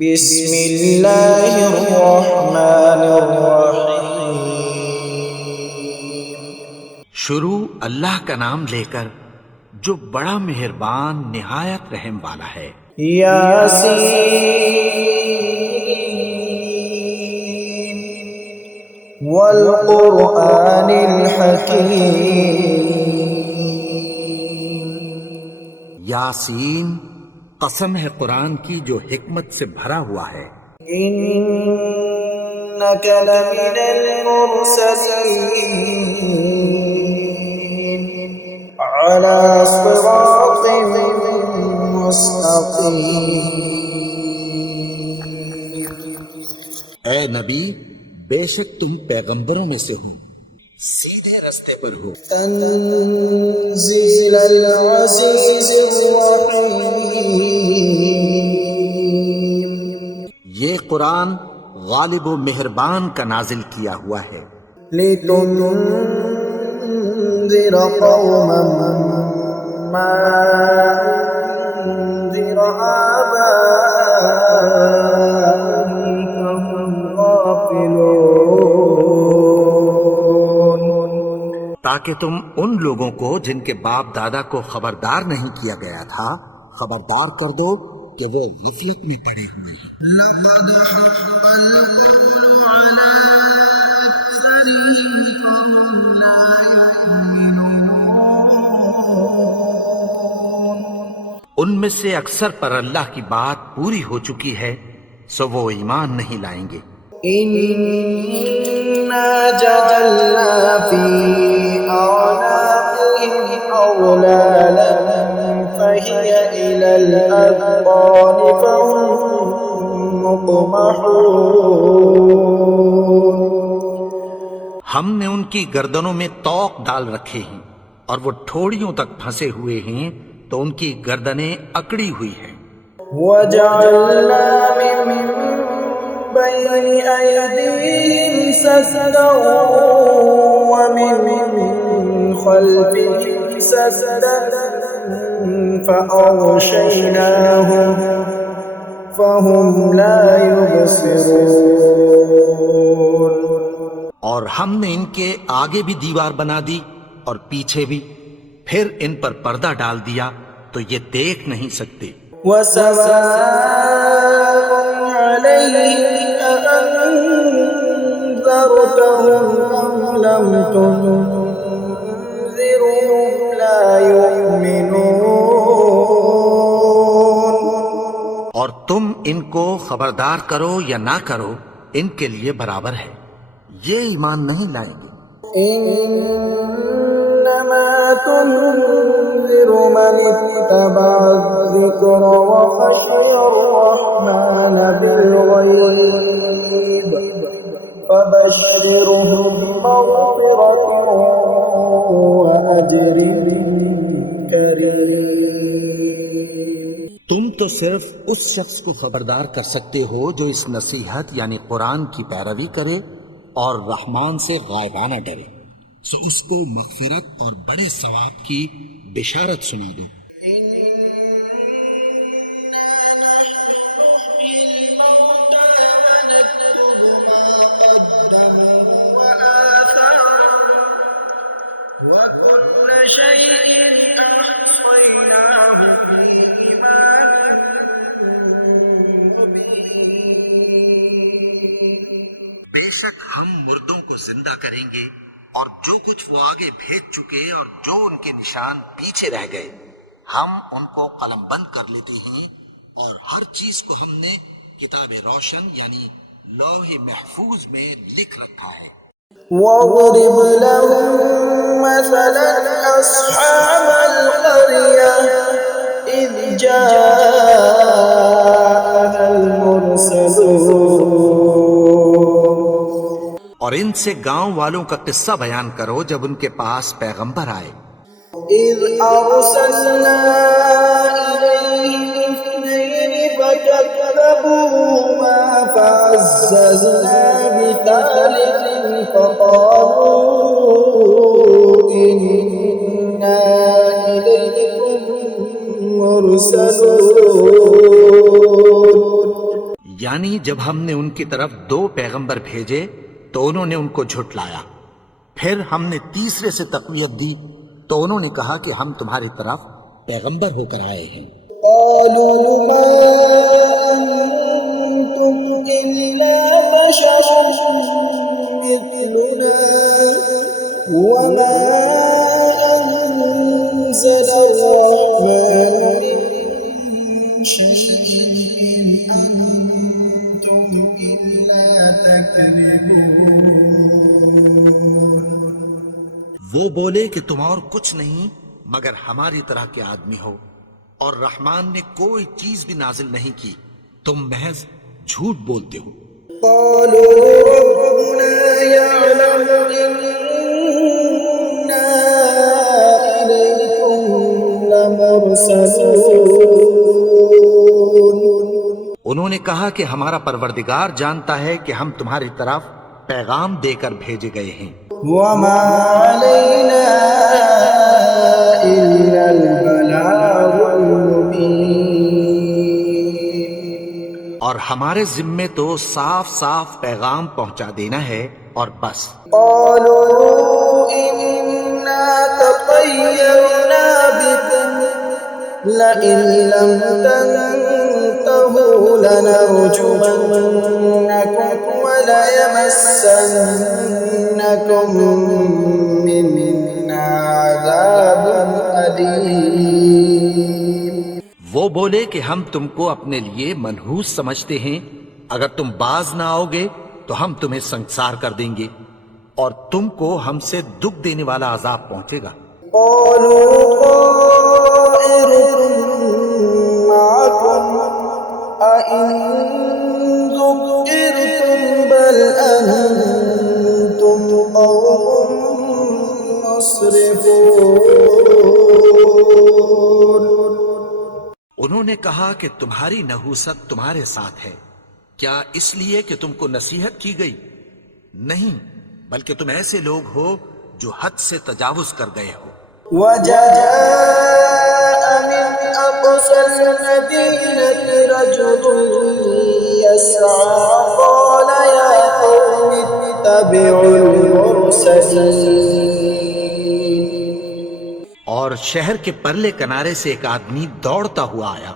بسم اللہ الرحمن الرحیم۔ شروع اللہ کا نام لے کر جو بڑا مہربان نہایت رحم والا ہے۔ یاسین والقرآن الحکیم۔ یاسین، قسم ہے قرآن کی جو حکمت سے بھرا ہوا ہے۔ انک لمن المرسلین علی صراط مستقیم۔ اے نبی، بے شک تم پیغمبروں میں سے ہو، سیدھے رستے پر ہو۔ تنزیل العزیز الرحیم۔ یہ قرآن غالب و مہربان کا نازل کیا ہوا ہے۔ لتنذر قوما ما انذر آباؤهم فهم غافلون۔ تاکہ تم ان لوگوں کو جن کے باپ دادا کو خبردار نہیں کیا گیا تھا خبردار کر دو کہ وہ غفلت میں پڑے ہوئے ہیں۔ لقد حق القول على أكثرهم فهم لا يؤمنون۔ ان میں سے اکثر پر اللہ کی بات پوری ہو چکی ہے، سو وہ ایمان نہیں لائیں گے۔ إنا جعلنا في أعناقهم أغلالا فهي إلى الأذقان فهم مقمحون۔ ہم نے ان کی گردنوں میں طوق ڈال رکھے ہیں اور وہ ٹھوڑیوں تک پھنسے ہوئے ہیں، تو ان کی گردنیں اکڑی ہوئی ہیں۔ وجعلنا من بين أيديهم سدا ومن خلفهم سدا فأغشيناهم فهم لا يبصرون۔ اور ہم نے ان کے آگے بھی دیوار بنا دی اور پیچھے بھی، پھر ان پر پردہ ڈال دیا تو یہ دیکھ نہیں سکتے۔ وسواء عليهم أأنذرتهم أم لم تنذرهم لا يؤمنون۔ اور تم ان کو خبردار کرو یا نہ کرو، ان کے لیے برابر ہے، یہ ایمان نہیں لائیں گے۔ إنما تنذر من اتبع الذكر وخشي الرحمن بالغيب فبشرهم بمغفرة وأجر كريم۔ تم تو صرف اس شخص کو خبردار کر سکتے ہو جو اس نصیحت یعنی قرآن کی پیروی کرے اور رحمان سے غائبانہ ڈرے، سو اس کو مغفرت اور بڑے ثواب کی بشارت سنا دو۔ وكل شيء أحصيناه في إمام مبين۔ بے شک ہم مردوں کو زندہ کریں گے، اور جو کچھ وہ آگے بھیج چکے اور جو ان کے نشان پیچھے رہ گئے ہم ان کو قلم بند کر لیتے ہیں، اور ہر چیز کو ہم نے کتاب روشن یعنی لوح محفوظ میں لکھ رکھا ہے۔ واضرب لهم مثلا أصحاب القرية إذ جاءها المرسلون۔ اور ان سے گاؤں والوں کا قصہ بیان کرو جب ان کے پاس پیغمبر آئے۔ إذ أرسلنا إليهم اثنين فكذبوهما فعززنا بثالث فقالوا إنا إليكم مرسلون۔ یعنی جب ہم نے ان کی طرف 2 پیغمبر بھیجے تو انہوں نے ان کو جھٹلایا، پھر ہم نے تیسرے سے تقویت دی تو انہوں نے کہا کہ ہم تمہاری طرف پیغمبر ہو کر آئے ہیں۔ قالوا ما أنتم إلا بشر مثلنا وما أنزل الرحمن من شيء إن أنتم إلا تكذبون۔ وہ بولے کہ تم اور کچھ نہیں مگر ہماری طرح کے آدمی ہو، اور رحمان نے کوئی چیز بھی نازل نہیں کی، تم محض جھوٹ بولتے ہو۔ قالوا ربنا يعلم إنا إليكم لمرسلون۔ انہوں نے کہا کہ ہمارا پروردگار جانتا ہے کہ ہم تمہاری طرف پیغام دے کر بھیجے گئے ہیں، وما علينا إلا البلاغ المبين۔ اور ہمارے ذمے تو صاف صاف پیغام پہنچا دینا ہے اور بس۔ قالوا إنا تطيرنا بكم لئن لم تنتهوا لنرجمنكم وليمسنكم منا عذاب أليم۔ وہ بولے کہ ہم تم کو اپنے لیے منحوس سمجھتے ہیں، اگر تم باز نہ آؤ گے تو ہم تمہیں سنسار کر دیں گے اور تم کو ہم سے دکھ دینے والا عذاب پہنچے گا۔ قالوا طائركم معكم أئن ذكرتم بل أنتم قوم مسرفون۔ انہوں نے کہا کہ تمہاری نحوست تمہارے ساتھ ہے، کیا اس لیے کہ تم کو نصیحت کی گئی؟ نہیں، بلکہ تم ایسے لوگ ہو جو حد سے تجاوز کر گئے ہو۔ وجاء من أقصى المدينة رجل يسعى قال يا قوم اتبعوا المرسلين۔ اور شہر کے پرلے کنارے سے ایک آدمی دوڑتا ہوا آیا،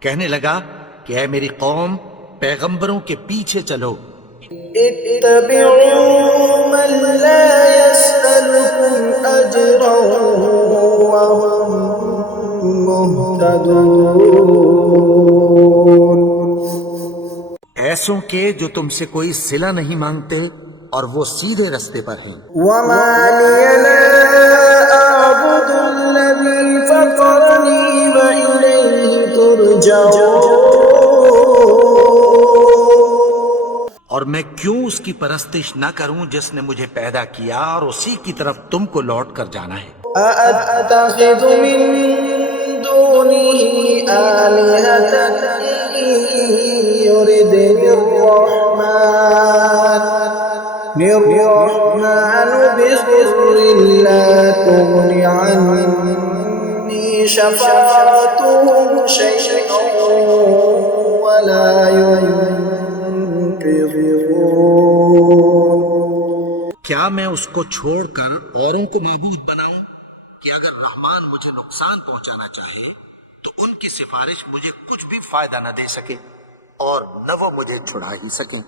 کہنے لگا کہ اے میری قوم، پیغمبروں کے پیچھے چلو۔ اتبعوا من لا يسألكم أجرا وهم مهتدون۔ ایسوں کے جو تم سے کوئی صلہ نہیں مانگتے اور وہ سیدھے رستے پر ہیں۔ وما لي لا أعبد الذي فطرني وإليه ترجعون۔ اور میں کیوں اس کی پرستش نہ کروں جس نے مجھے پیدا کیا اور اسی کی طرف تم کو لوٹ کر جانا ہے۔ أأتخذ من دونه آلهة إن يردني الرحمن بضر لا تغن عني شفاعتهم شيئا ولا ينقذون۔ کیا میں اس کو چھوڑ کر اوروں کو معبود بناؤں کہ اگر رحمان مجھے نقصان پہنچانا چاہے تو ان کی سفارش مجھے کچھ بھی فائدہ نہ دے سکے اور نہ وہ مجھے چھڑا ہی سکیں۔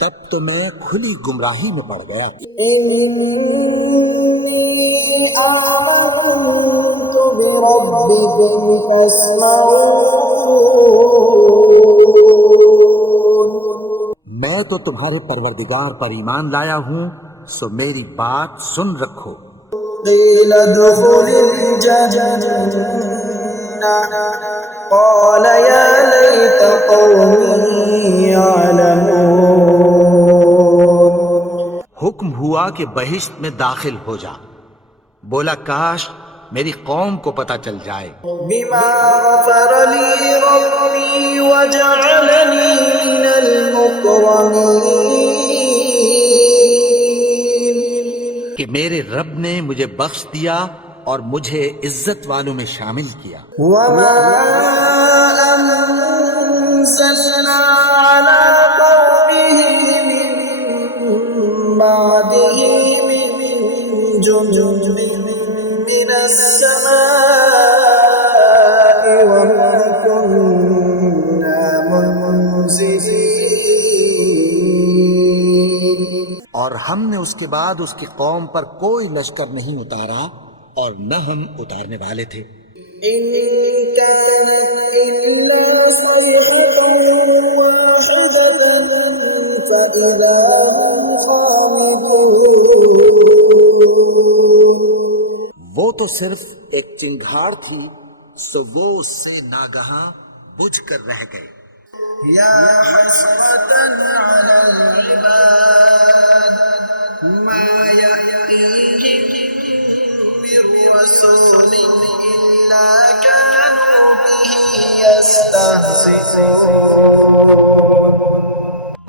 تب تو میں کھلی گمراہی میں پڑ گیا۔ آمنت بربكم فاسمعون۔ میں تو تمہارے پروردگار پر ایمان لایا ہوں، سو میری بات سن رکھو۔ قيل ادخل الجنة قال يا ليت قومي يعلمون۔ حکم ہوا کہ بہشت میں داخل ہو جا، بولا کاش میری قوم کو پتہ چل جائے۔ بما غفر لي ربي وجعلني من المكرمين۔ کہ میرے رب نے مجھے بخش دیا اور مجھے عزت والوں میں شامل کیا. وما أنزلنا على قومه من بعده من جند من السماء وما كنا منزلين. اور ہم نے اس کے بعد اس کی قوم پر کوئی لشکر نہیں اتارا اور نہ ہم اتارنے والے تھے. إن كانت إلا صيحة واحدة فإذا هم خامدون. وہ تو صرف ایک چنگھاڑ تھی سو وہ اس سے ناگہاں بجھ کر رہ گئے. يا حسرة على العباد ما يأتيهم من رسول إلا كانوا به يستهزئون.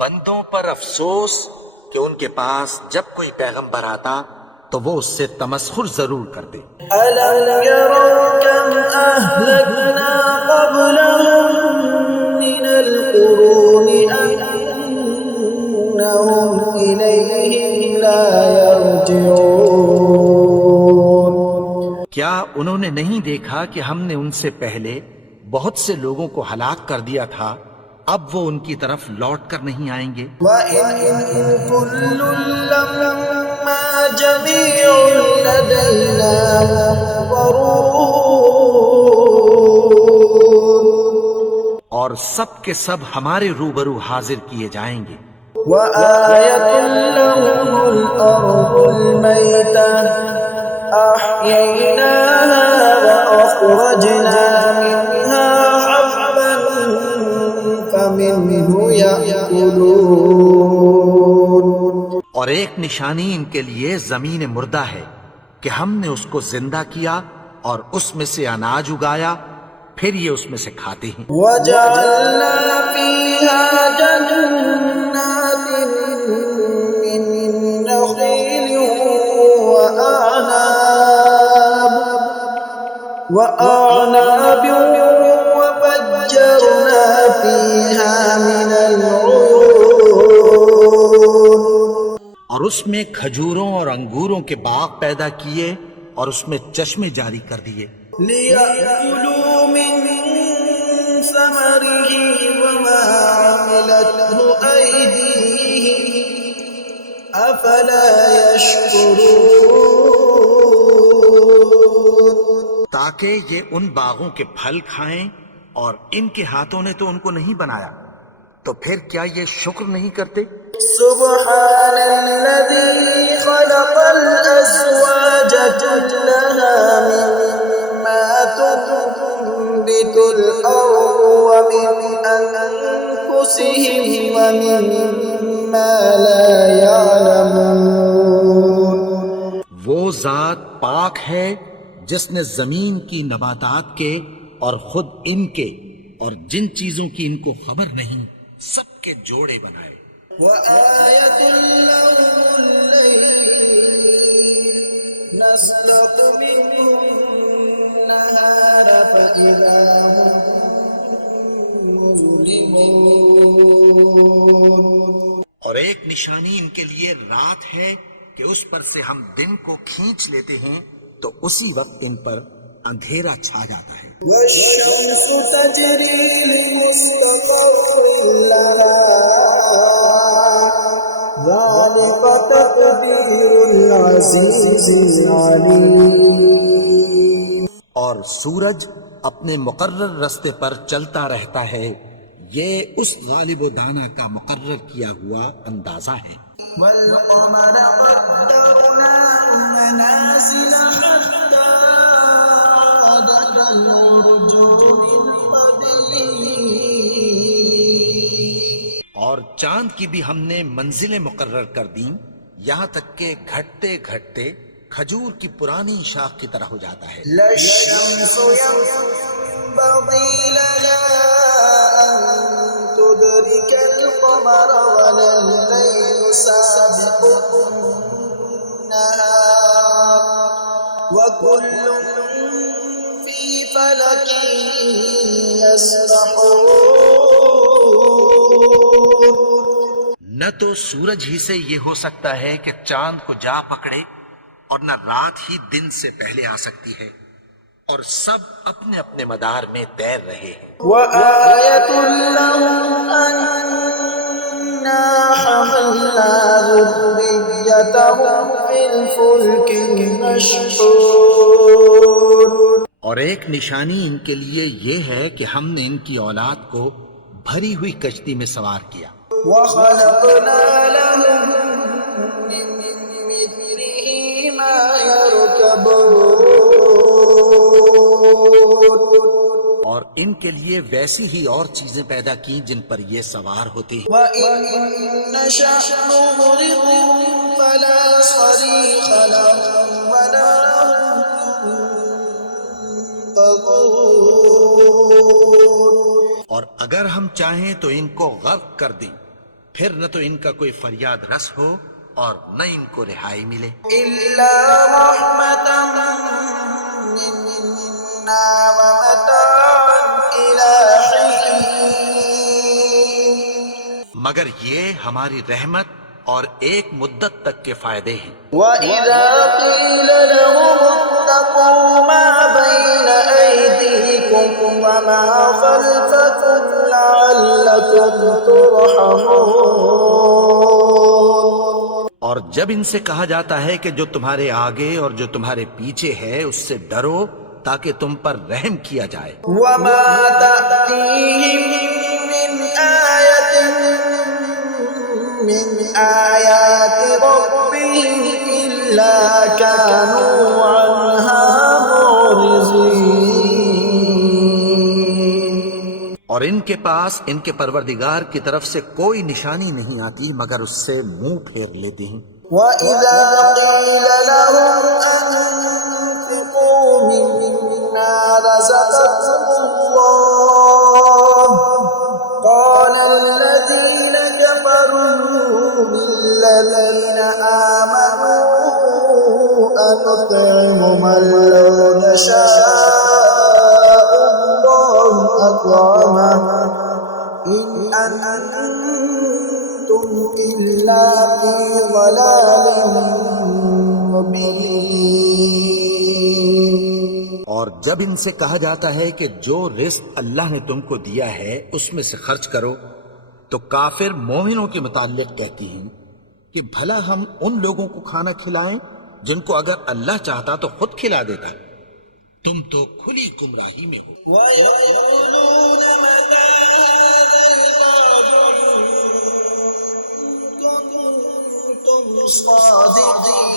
بندوں پر افسوس کہ ان کے پاس جب کوئی پیغمبر آتا تو وہ اس سے تمسخر ضرور کرتے. ألم يروا كم أهلكنا قبلهم من القرون أنهم إليهم لا يرجعون. کیا انہوں نے نہیں دیکھا کہ ہم نے ان سے پہلے بہت سے لوگوں کو ہلاک کر دیا تھا، اب وہ ان کی طرف لوٹ کر نہیں آئیں گے؟ وَإِن كُلٌّ لَّمَّا جَمِيعٌ لَّدَيْنَا مُحْضَرُونَ. اور سب کے سب ہمارے روبرو حاضر کیے جائیں گے. وَآيَةٌ لَّهُمُ الْأَرْضُ الْمَيْتَةُ أَحْيَيْنَاهَا وَأَخْرَجْنَا مِنْهَا حَبًّا فَمِنْهُ يَأْكُلُونَ. اور ایک نشانی ان کے لیے زمین مردہ ہے کہ ہم نے اس کو زندہ کیا اور اس میں سے اناج اگایا، پھر یہ اس میں سے کھاتے ہیں. وَجَعَلْنَا فِيهَا جَنَّاتٍ مِّن نَّخِيلٍ وَأَعْنَابٍ وَفَجَّرْنَا فِيهَا مِنَ الْعُيُونِ. اور اس میں کھجوروں اور انگوروں کے باغ پیدا کیے اور اس میں چشمے جاری کر دیے. لِيَأْكُلُوا مِن ثَمَرِهِ وَمَا عَمِلَتْهُ أَيْدِيهِمْ أَفَلَا يَشْكُرُونَ. تاکہ یہ ان باغوں کے پھل کھائیں اور ان کے ہاتھوں نے تو ان کو نہیں بنایا، تو پھر کیا یہ شکر نہیں کرتے؟ سبحان الذي خلق الأزواج كلها مما تنبت الأرض ومن أنفسهم ومما لا يعلمون. وہ ذات پاک ہے جس نے زمین کی نباتات کے اور خود ان کے اور جن چیزوں کی ان کو خبر نہیں سب کے جوڑے بنائے. وآية لهم الليل نسلق منه النهار فإذا هم مظلمون. اور ایک نشانی ان کے لیے رات ہے کہ اس پر سے ہم دن کو کھینچ لیتے ہیں تو اسی وقت ان پر اندھیرا چھا جاتا ہے. والشمس تجري لمستقر لها ذلك تقدير العزيز العليم. اور سورج اپنے مقرر رستے پر چلتا رہتا ہے، یہ اس غالب و دانا کا مقرر کیا ہوا اندازہ ہے. والقمر قدرناه منازل حتى عاد كالعرجون القديم. اور چاند کی بھی ہم نے منزلیں مقرر کر دیں یہاں تک کہ گھٹتے گھٹتے کھجور کی پرانی شاخ کی طرح ہو جاتا ہے. لا الشمس ينبغي لها أن تدرك القمر ولا الليل سابق النهار وكل في فلك يسبحون. نہ تو سورج ہی سے یہ ہو سکتا ہے کہ چاند کو جا پکڑے، اور نہ رات ہی دن سے پہلے آ سکتی ہے، اور سب اپنے اپنے مدار میں تیر رہے ہیں. وآية لهم أنا حملنا ذريتهم في الفلك المشحون. اور ایک نشانی ان کے لیے یہ ہے کہ ہم نے ان کی اولاد کو بھری ہوئی کشتی میں سوار کیا. وخلقنا لهم من مثله ما يركبون. اور ان کے لیے ویسی ہی اور چیزیں پیدا کی جن پر یہ سوار ہوتے ہیں. وَإِن نَّشَأْ نُغْرِقْهُمْ فَلَا صَرِيخَ لَهُمْ وَلَا هُمْ ينقذون. اور اگر ہم چاہیں تو ان کو غرق کر دیں، پھر نہ تو ان کا کوئی فریاد رس ہو اور نہ ان کو رہائی ملے. إِلَّا رَحْمَةً مِّنَّا وَمَتَاعًا إِلَىٰ حِينٍ. مگر یہ ہماری رحمت اور ایک مدت تک کے فائدے ہیں. وَإِذَا قِيلَ لَهُمُ اتَّقُوا مَا بَيْنَ أَيْدِيكُمْ وَمَا خَلْفَكُمْ لَعَلَّكُمْ تُرْحَمُونَ. اور جب ان سے کہا جاتا ہے کہ جو تمہارے آگے اور جو تمہارے پیچھے ہے اس سے ڈرو تاکہ تم پر رحم کیا جائے. وَمَا تَأْتِيهِم مِّنْ آيَةٍ مِّنْ آيَاتِ رَبِّهِمْ إِلَّا كَانُوا عَنْهَا مُعْرِضِينَ. اور ان کے پاس ان کے پروردگار کی طرف سے کوئی نشانی نہیں آتی مگر اس سے منہ پھیر لیتے ہیں. وَإِذَا قِيلَ لَهُمْ أَنفِقُوا مِمَّا رَزَقَكُمُ اللَّهُ قَالَ الَّذِينَ كَفَرُوا لِلَّذِينَ آمَنُوا أَنُطْعِمُ مَن لَّوْ يَشَاءُ اللَّهُ أَطْعَمَهُ إِنْ أَنتُمْ إِلَّا فِي ضَلَالٍ مُّبِينٍ. اور جب ان سے کہا جاتا ہے کہ جو رزق اللہ نے تم کو دیا ہے اس میں سے خرچ کرو، تو کافر مومنوں کے متعلق کہتی ہیں کہ بھلا ہم ان لوگوں کو کھانا کھلائیں جن کو اگر اللہ چاہتا تو خود کھلا دیتا. تم تو کھلی گمراہی میں ہو. وَيَقُولُونَ مَتَىٰ هَٰذَا الْوَعْدُ إِن كُنتُمْ صَادِقِينَ.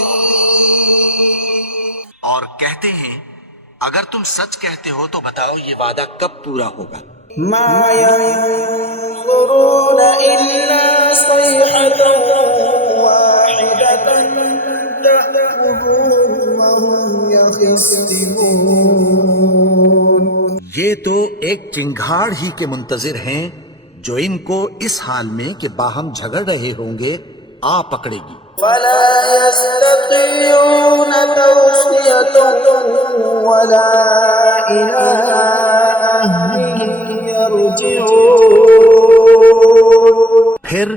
اور کہتے ہیں اگر تم سچ کہتے ہو تو بتاؤ یہ وعدہ کب پورا ہوگا. مَا يَنظُرُونَ إِلَّا صَيْحَةً وَاحِدَةً تَأْخُذُهُمْ وَهُمْ يَخِصِّمُونَ. یہ تو ایک چنگھاڑ ہی کے منتظر ہیں جو ان کو اس حال میں کہ باہم جھگڑ رہے ہوں گے آ پکڑے گی. فَلَا يَسْتَطِيعُونَ تَوْصِيَةً وَلَا إِلَىٰ أَهْلِهِمْ يَرْجِعُونَ. پھر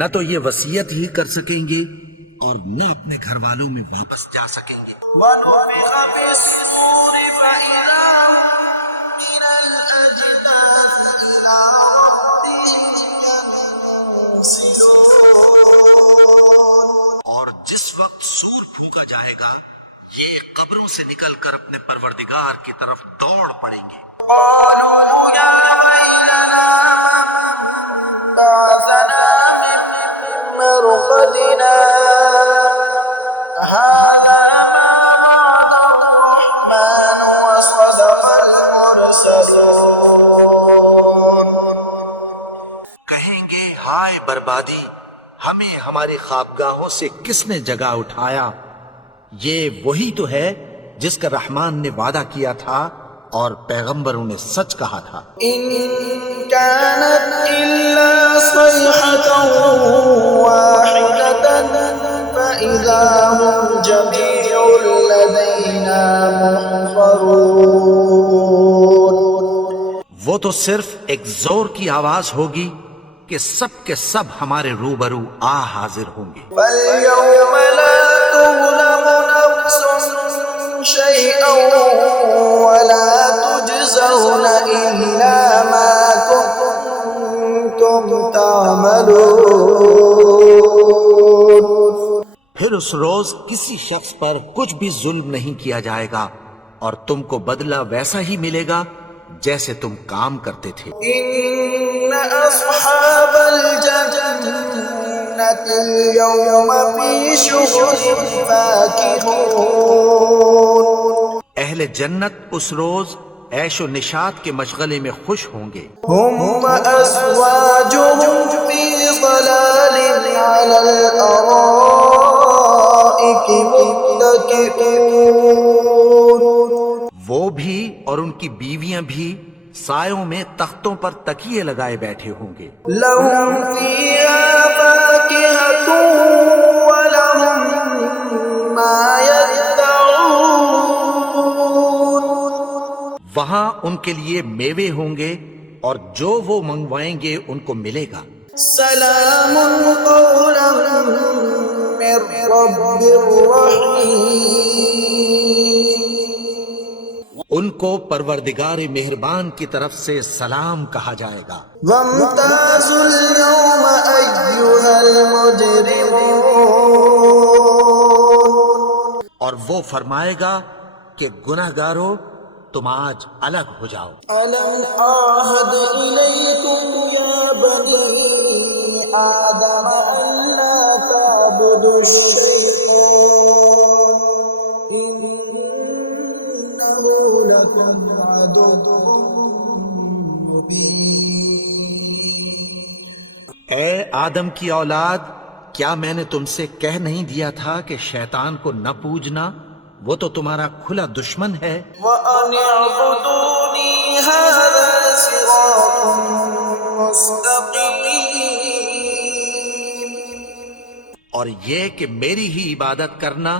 نہ تو یہ وصیت ہی کر سکیں گے اور نہ اپنے گھر والوں میں واپس جا سکیں گے. وَنُفِخَ فِي الصُّورِ فَإِذَا هُم مِّنَ الْأَجْدَاثِ إِلَىٰ رَبِّهِمْ يَنسِلُونَ. اور جس وقت سور پھونکا جائے گا یہ قبروں سے نکل کر اپنے پروردگار کی طرف دوڑ پڑیں گے. قَالُوا يَا وَيْلَنَا مَن بَعَثَنَا مِن مَّرْقَدِنَا هَٰذَا مَا وَعَدَ الرَّحْمَٰنُ وَصَدَقَ الْمُرْسَلُونَ. کہیں گے ہائے بربادی، ہمیں ہماری خوابگاہوں سے کس نے جگا اٹھایا. یہ وہی تو ہے جس کا رحمان نے وعدہ کیا تھا اور پیغمبروں نے سچ کہا تھا. إِن كَانَتْ إِلَّا صَيْحَةً وَاحِدَةً فإذا هم جميع لدينا محضرون. وہ تو صرف ایک زور کی آواز ہوگی کہ سب کے سب ہمارے روبرو حاضر ہوں گے. فاليوم لا تظلم نفس شيئا ولا تجزون إلا ما كنتم تعملون. پھر اس روز کسی شخص پر کچھ بھی ظلم نہیں کیا جائے گا اور تم کو بدلہ ویسا ہی ملے گا جیسے تم کام کرتے تھے. إن أصحاب الجنة اليوم في شغل فاكهون. اہل جنت اس روز عیش و نشاط کے مشغلے میں خوش ہوں گے. هم وأزواجهم في ظلال على الأرائك متكئون. وہ بھی اور ان کی بیویاں بھی سایوں میں تختوں پر تکیے لگائے بیٹھے ہوں گے. لهم فيها فاكهة ولهم ما يدعون. وہاں ان کے لیے میوے ہوں گے اور جو وہ منگوائیں گے ان کو ملے گا. سلام قولا من رب رحیم. ان کو پروردگار مہربان کی طرف سے سلام کہا جائے گا. وامتازوا اليوم أيها المجرمون. اور وہ فرمائے گا کہ گناہگارو تم آج الگ ہو جاؤ. ألم أعهد إليكم يا بني آدم ألا تعبدوا الشيطان إنه لكم عدو مبين. اے آدم کی اولاد، کیا میں نے تم سے کہہ نہیں دیا تھا کہ شیطان کو نہ پوجنا؟ وہ تو تمہارا کھلا دشمن ہے. وَأَنِ اعْبُدُونِي هَذَا صِرَاطٌ مُسْتَقِيمٌ. اور یہ کہ میری ہی عبادت کرنا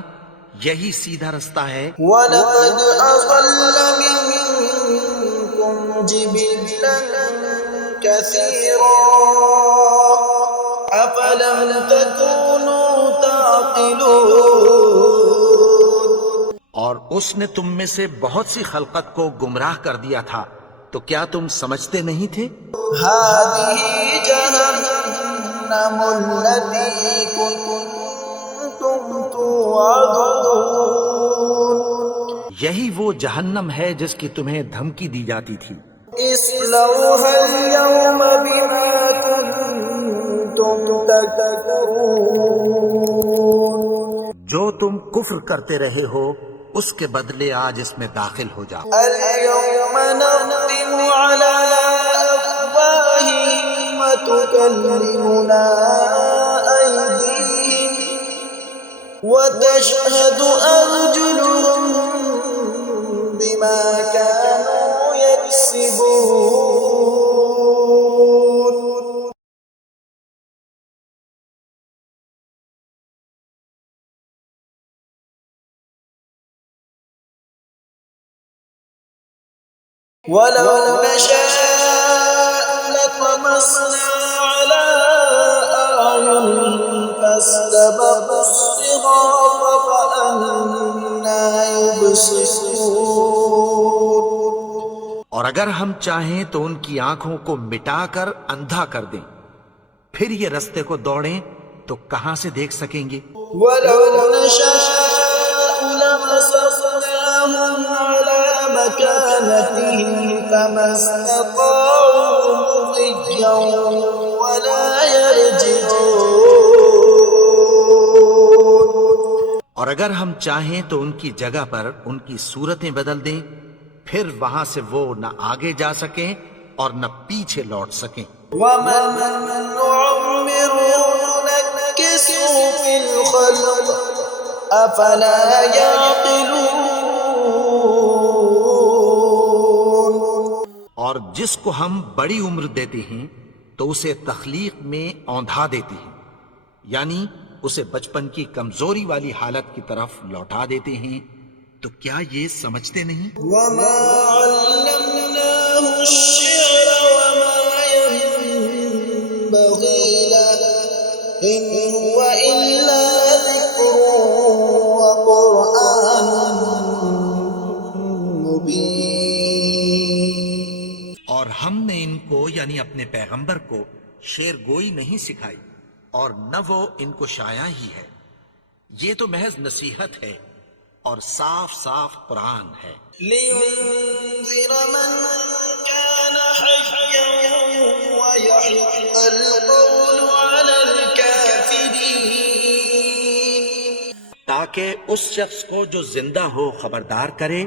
یہی سیدھا رستہ ہے. وَلَقَدْ أَضَلَّ مِنكُمْ جِبِلًّا كَثِيرًا أَفَلَمْ تَكُونُوا تَعْقِلُونَ. اور اس نے تم میں سے بہت سی خلقت کو گمراہ کر دیا تھا، تو کیا تم سمجھتے نہیں تھے؟ هَذِهِ جَهَنَّمُ الَّتِي كُنتُمْ تُوعَدُونَ. یہی وہ جہنم ہے جس کی تمہیں دھمکی دی جاتی تھی. اصلوها اليوم بما كنتم تكفرون. جو تم کفر کرتے رہے ہو اس کے بدلے آج اس میں داخل ہو جاؤ. اليوم نختم على أفواههم وتكلمنا أيديهم وتشهد أرجلهم بما كانوا يكسبون. ولو نشاء لطمسنا على أعينهم فاستبقوا الصراط فأنى يبصرون. اور اگر ہم چاہیں تو ان کی آنکھوں کو مٹا کر اندھا کر دیں، پھر یہ رستے کو دوڑیں تو کہاں سے دیکھ سکیں گے. ولو نشاء لمسخناهم على مكانتهم فما استطاعوا مضيا ولا يرجعون. اور اگر ہم چاہیں تو ان کی جگہ پر ان کی صورتیں بدل دیں، پھر وہاں سے وہ نہ آگے جا سکیں اور نہ پیچھے لوٹ سکیں. ومن نعمره ننكسه في الخلق أفلا يعقلون. اور جس کو ہم بڑی عمر دیتے ہیں تو اسے تخلیق میں اوندھا دیتے ہیں، یعنی اسے بچپن کی کمزوری والی حالت کی طرف لوٹا دیتے ہیں، تو کیا یہ سمجھتے نہیں؟ وما علمناه الشعر وما ينبغي له إن هو إلا ذكر وقرآن مبين. اور ہم نے ان کو یعنی اپنے پیغمبر کو شعر گوئی نہیں سکھائی، اور نہ وہ ان کو شاعر ہی ہے، یہ تو محض نصیحت ہے اور صاف صاف قرآن ہے۔ لينذر من كان حيا ويحق القول على الكافرين. تاکہ اس شخص کو جو زندہ ہو خبردار کرے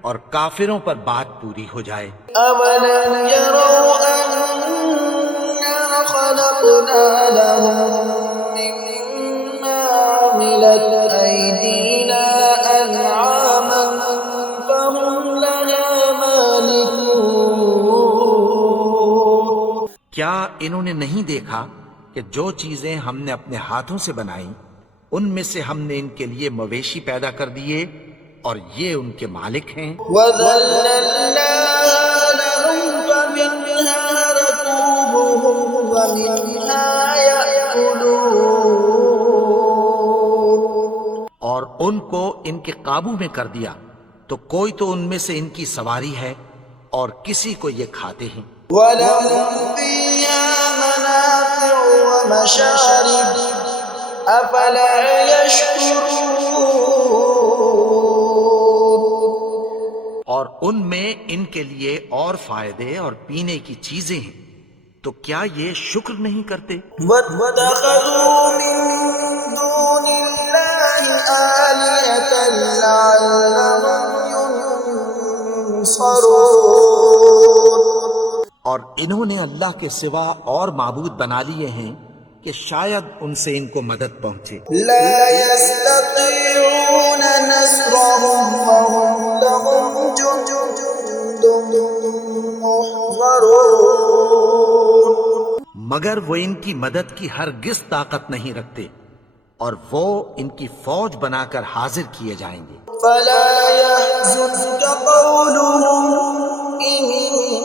اور کافروں پر بات پوری ہو جائے۔ أولم يروا أنا خلقنا لهم مما عملت أيدينا أنعاما فهم لها مالكون. کیا انہوں نے نہیں دیکھا کہ جو چیزیں ہم نے اپنے ہاتھوں سے بنائیں ان میں سے ہم نے ان کے لیے مویشی پیدا کر دیے اور یہ ان کے مالک ہیں۔ وَذَلَّلْنَاهَا لَهُمْ فَمِنْهَا رَكُوبُهُمْ وَمِنْهَا يَأْكُلُونَ. اور ان کو ان کے قابو میں کر دیا تو کوئی تو ان میں سے ان کی سواری ہے اور کسی کو یہ کھاتے ہیں۔ وَلَهُمْ فِيهَا مَنَافِعُ وَمَشَارِبُ أَفَلَا يَشْكُرُونَ. اور ان میں ان کے لیے اور فائدے اور پینے کی چیزیں ہیں، تو کیا یہ شکر نہیں کرتے؟ وَاتَّخَذُوا مِن دُونِ اللَّهِ آلِهَةً لَعَلَّهُمْ يُنصَرُونَ. اور انہوں نے اللہ کے سوا اور معبود بنا لیے ہیں کہ شاید ان سے ان کو مدد پہنچے۔ لا يستطيعون نصرهم وهم لهم جند محضرون. مگر وہ ان کی مدد کی ہرگز طاقت نہیں رکھتے اور وہ ان کی فوج بنا کر حاضر کیے جائیں گے۔ فلا يحزنك قولهم إنا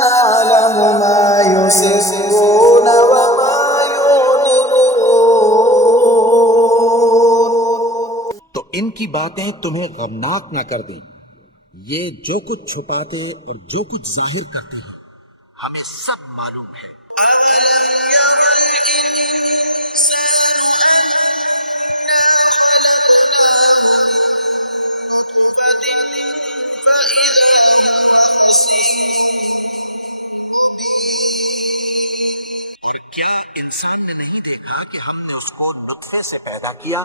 نعلم ما يسرون وما يعلنون. تو ان کی باتیں تمہیں غمناک نہ کر دیں، یہ جو کچھ چھپاتے اور جو کچھ ظاہر کرتے ہیں ہمیں سب معلوم ہے۔ کیا انسان نے نہیں دیکھا کہ ہم نے اس کو نطفے سے پیدا کیا،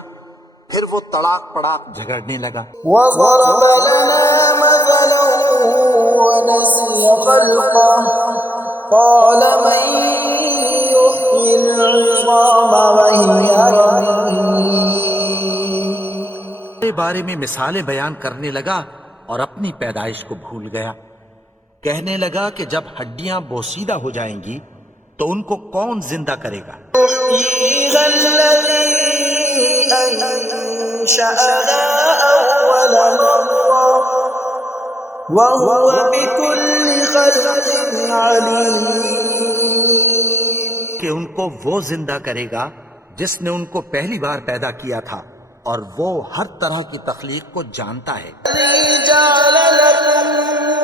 پھر وہ تڑاک پڑاک جھگڑنے لگا۔ وضرب لنا مثلا ونسي خلقه قال من يحيي العظام وهي رميم. کے بارے میں مثالیں بیان کرنے لگا اور اپنی پیدائش کو بھول گیا۔ کہنے لگا کہ جب ہڈیاں بوسیدہ ہو جائیں گی تو ان کو کون زندہ کرے گا؟ يحييها الذي أنشأها أول مرة وهو بكل خلق عليم. کہ ان کو وہ زندہ کرے گا جس نے ان کو پہلی بار پیدا کیا تھا اور وہ ہر طرح کی تخلیق کو جانتا ہے۔ الذي جعل لكم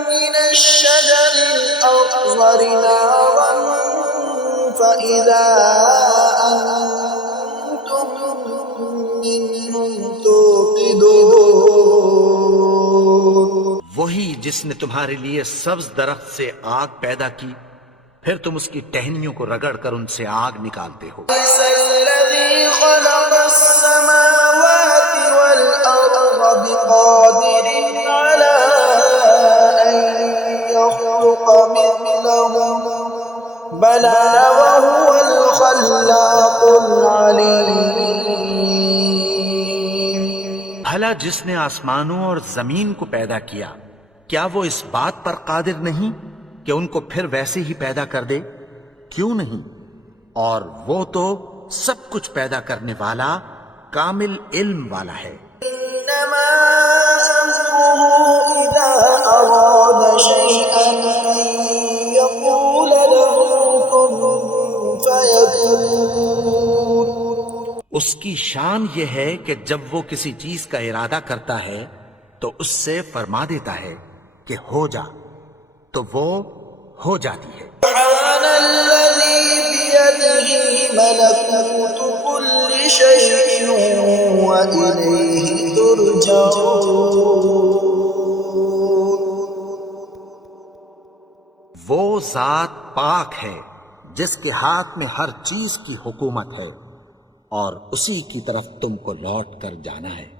من الشجر الأخضر نارا فإذا أنتم منه توقدون. وہی جس نے تمہارے لیے سبز درخت سے آگ پیدا کی، پھر تم اس کی ٹہنیوں کو رگڑ کر ان سے آگ نکالتے ہو۔ ليس الذي خلق السماوات والأرض بقادر على أن يخلق مثلهم بلى وهو الخلاق العليم. بھلا جس نے آسمانوں اور زمین کو پیدا کیا، کیا وہ اس بات پر قادر نہیں کہ ان کو پھر ویسے ہی پیدا کر دے؟ کیوں نہیں؟ اور وہ تو سب کچھ پیدا کرنے والا کامل علم والا ہے۔ إنما أمره إذا أراد شيئا أن يقول له كن فيكون۔ اس کی شان یہ ہے کہ جب وہ کسی چیز کا ارادہ کرتا ہے تو اس سے فرما دیتا ہے کہ ہو جا، تو وہ ہو جاتی ہے۔ سبحان الذي بيده ملكوت كل شيء وإليه ترجعون۔ وہ ذات پاک ہے جس کے ہاتھ میں ہر چیز کی حکومت ہے اور اسی کی طرف تم کو لوٹ کر جانا ہے۔